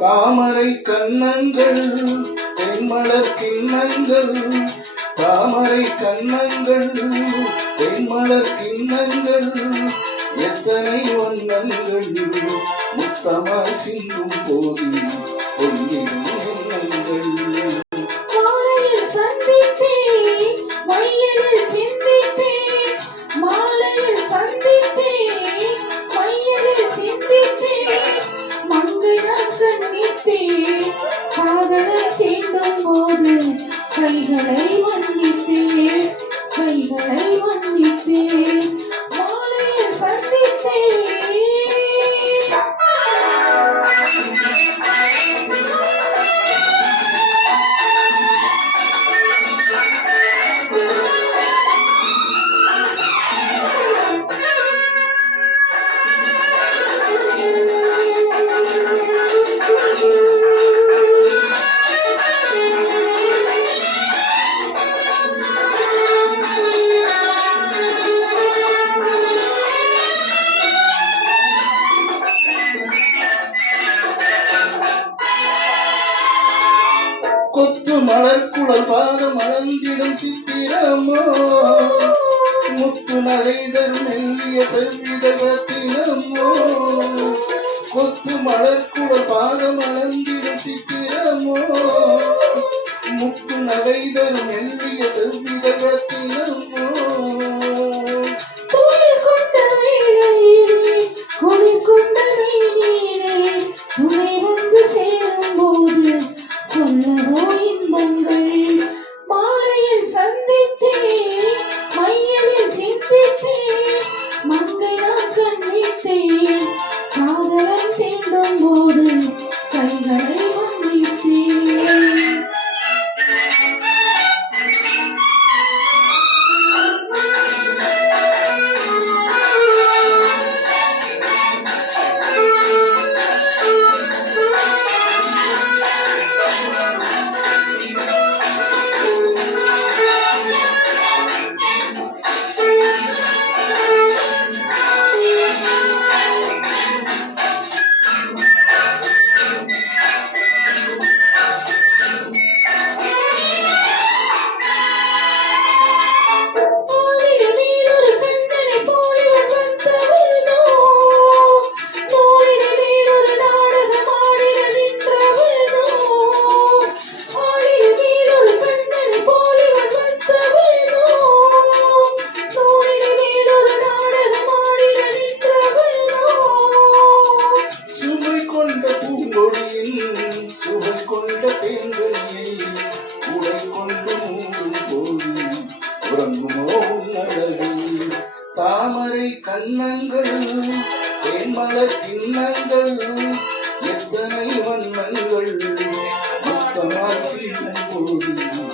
தாமரை கண்ணங்கள் தென்மலர் கிண்ணங்கள், தாமரை கண்ணங்கள் தென்மலர் கிண்ணங்கள், எத்தனை வண்ணங்கள் முத்தமாய் சிந்தும் போது பொன்னின் எண்ணங்கள். காதலர் தீண்டும் போது கைகளை வந்தித்தேன், கைகளை வந்தித்தேன், மாலையில் சந்தித்தேன். கொத்து மலர் குழல் பாதம் அளந்திடும் சித்திரமோ, முத்து நகை தரும் மெல்லிய செவ்விதழ் ரத்தினமோ. கொத்து மலர் குழல் பாதம் அளந்திடும் சித்திரமோ, முத்து நகை தரும் மெல்லிய செவ்விதழ் ரத்தினமோ. சொல்லவோ இன்பங்கள் மாலையில் சந்தித்தேன், மையலில் சிந்தித்தேன், மங்கை நான் கண்டித்தேன், காதலன் தீண்டும் போது கைகளை வந்தித்தேன். சுவை கொண்ட தேங்கனியை உடை கொண்டு மூடும் போது உறங்குமோ உன்னழகு. தாமரை கண்ணங்கள் தேன்மலர் கிண்ணங்கள், எத்தனை வண்ணங்கள் முத்தமாய் சிந்தும் போது